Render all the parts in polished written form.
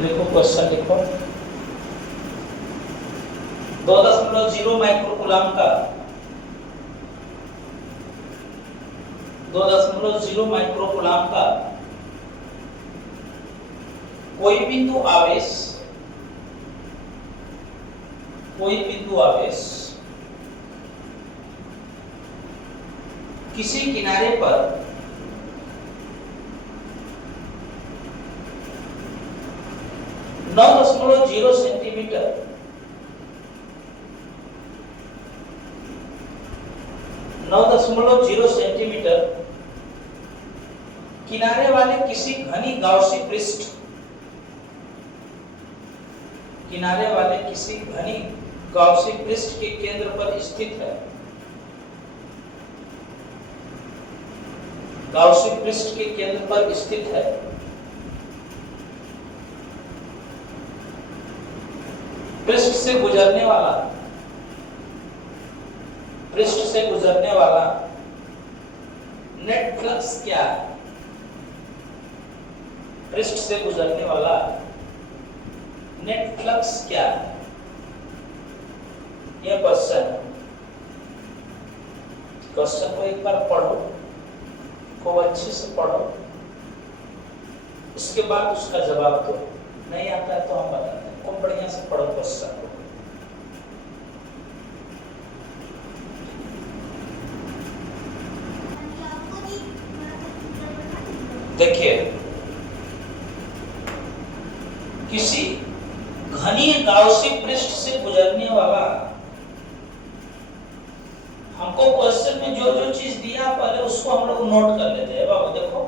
लिखो क्वेश्चन लिखो। 2.0 माइक्रोकूलम का 2.0 माइक्रोकूलम का कोई बिंदु आवेश किसी किनारे पर 9.0 सेंटीमीटर किनारे वाले किसी घनी गाउसी पृष्ठ के केंद्र पर स्थित है। गाउसी पृष्ठ के केंद्र पर स्थित है। पृष्ठ से गुजरने वाला नेट फ्लक्स क्या है? पृष्ठ से गुजरने वाला नेट फ्लक्स क्या है? यह क्वेश्चन को एक बार पढ़ो, खूब अच्छे से पढ़ो, इसके बाद उसका जवाब दो। नहीं आता है तो हम बताते हैं। खूब बढ़िया से पढ़ो क्वेश्चन को। देखिए, किसी घनी गाउसी पृष्ठ से गुजरने वाला, हमको क्वेश्चन में जो जो चीज दिया पहले उसको हम लोग नोट कर लेते हैं। बाबू देखो,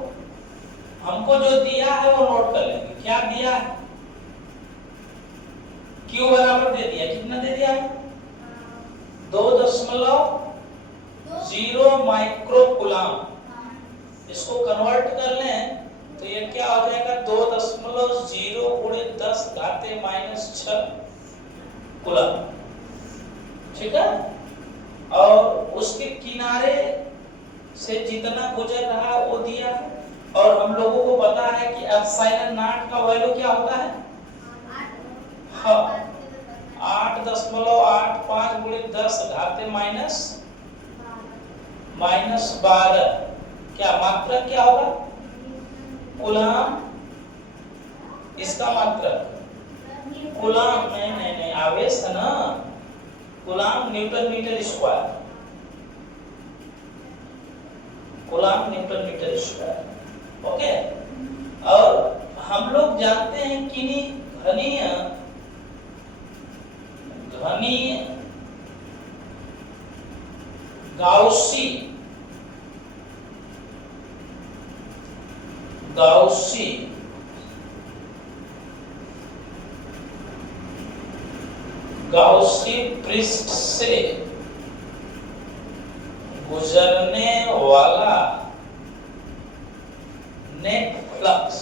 हमको जो दिया है वो नोट कर लेंगे। क्या दिया है? Q बराबर दे दिया। कितना दे दिया है? 2.0 माइक्रोकूलम। इसको कन्वर्ट कर लें तो ये क्या हो जाएगा? 2.0 गुणे 10 घाते -6 कूलम। ठीक है। और उसके किनारे से जितना गुजर रहा है वो दिया है। और हम लोगों को पता है कि एप्सिलॉन नॉट का वैल्यू क्या होता है? 8.85 गुणे 10 घाते -12। क्या मात्रक क्या होगा? कूलम। इसका मात्रक कूलम नहीं, आवेश है ना। Coulomb newton metre square. Okay. और हम लोग जानते हैं कि घनी गाउसी पृष्ठ से गुजरने वाला नेट फ्लक्स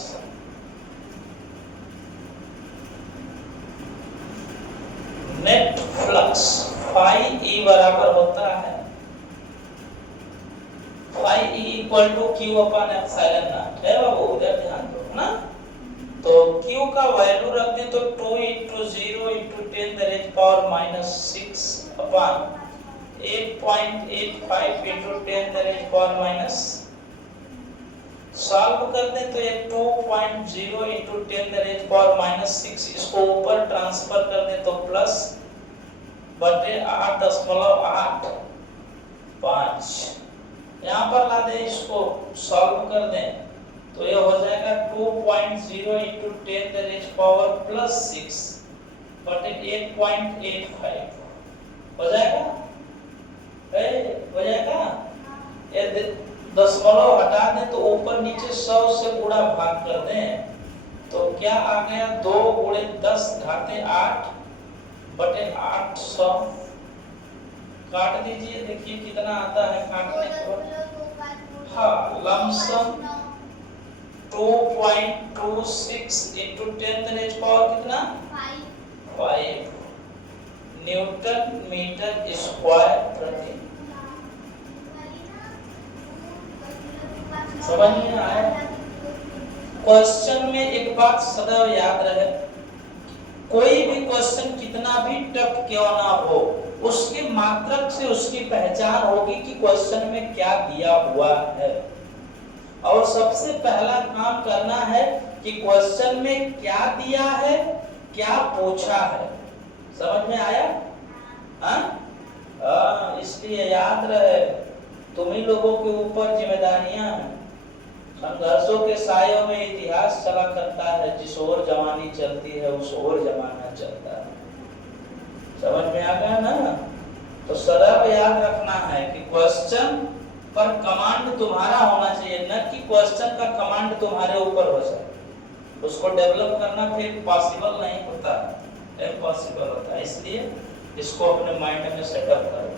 फाई E बराबर होता है phi E equal to Q upon epsilon naught. है बाबू, उधर ध्यान दो ना। तो Q का वैल्यू रख दें तो 2 × 0 × 10⁻⁻6 अपॉन 8.85 × 10⁻⁻। सॉल्व कर दें तो ये 2.0 × 10⁻⁻6, इसको ऊपर ट्रांसफर कर दें तो प्लस बटे 8.85। यहाँ पर ला दें, इसको सॉल्व कर दें तो ये हो जाएगा 2.0 × 10⁻+6 बटे 8.85 हो जाएगा। ये दशमलव हटा दें तो ऊपर नीचे 100 से गुणा भाग कर दें तो क्या आ गया? 2 गुणे 10 घाते 8 बटे 800। काट दीजिए, देखिए कितना आता है काटने के बाद। हाँ, लमसम 2.26 × 10⁻⁻ कितना? 5 न्यूटन मीटर स्क्वायर प्रति। समझ में आया? क्वेश्चन में एक बात सदैव याद रहे, कोई भी क्वेश्चन कितना भी टफ क्यों ना हो, उसके मात्रक से उसकी पहचान होगी कि क्वेश्चन में क्या दिया हुआ है। और सबसे पहला काम करना है कि क्वेश्चन में क्या दिया है, क्या पूछा है। समझ में आया? इसलिए याद रहे, तुम्ही लोगों के ऊपर जिम्मेदारियां हैं। संघर्षों के सायों में इतिहास चला करता है, जिस ओर जवानी चलती है उस ओर जमाना चलता है। समझ में आ गया ना? तो सदैव याद रखना है कि क्वेश्चन पर कमांड तुम्हारा होना चाहिए, न कि क्वेश्चन का कमांड तुम्हारे ऊपर हो जाए। उसको डेवलप करना फिर पॉसिबल नहीं होता, इम्पॉसिबल होता है। इसलिए इसको अपने माइंड में सेटअप करो।